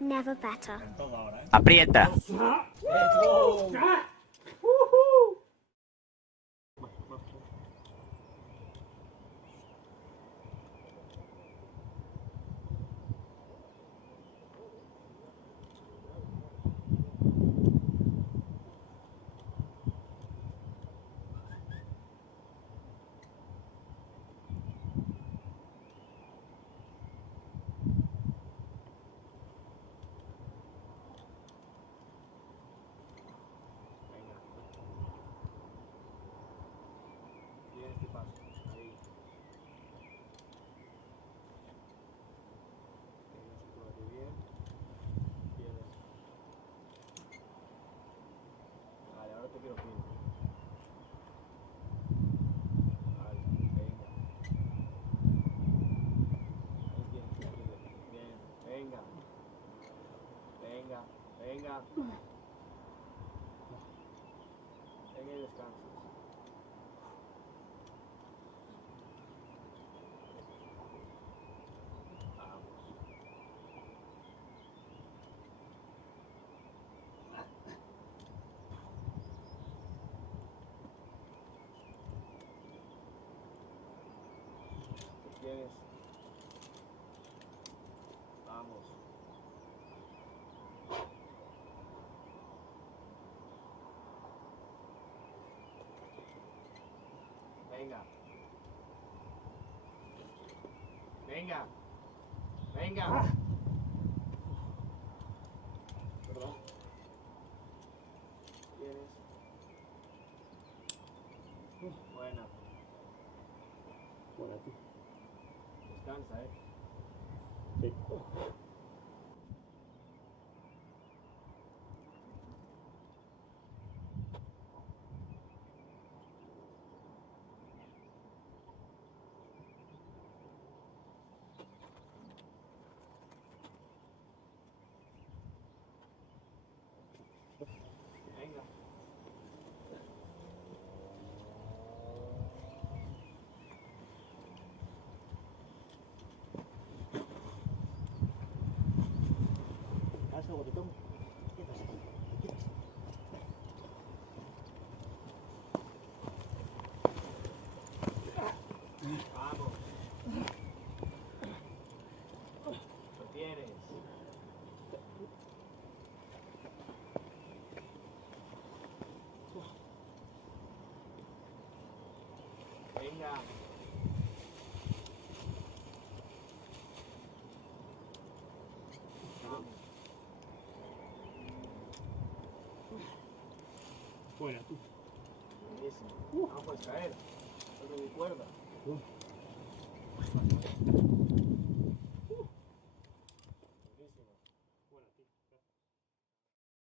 never better. Aprieta. Venga. Venga y descansa. ¿Qué quieres? Vamos. Venga. Venga. Venga. Perdón. ¿Quieres? Buena. Buena tú. Descansa, Sí. Venga. Casa, guapetón. ¿Qué pasa aquí? ¿Qué pasa? Vamos. Lo tienes. Venga. Vamos. Buena tú. Buenísimo. No puedes caer. Sobre mi cuerda.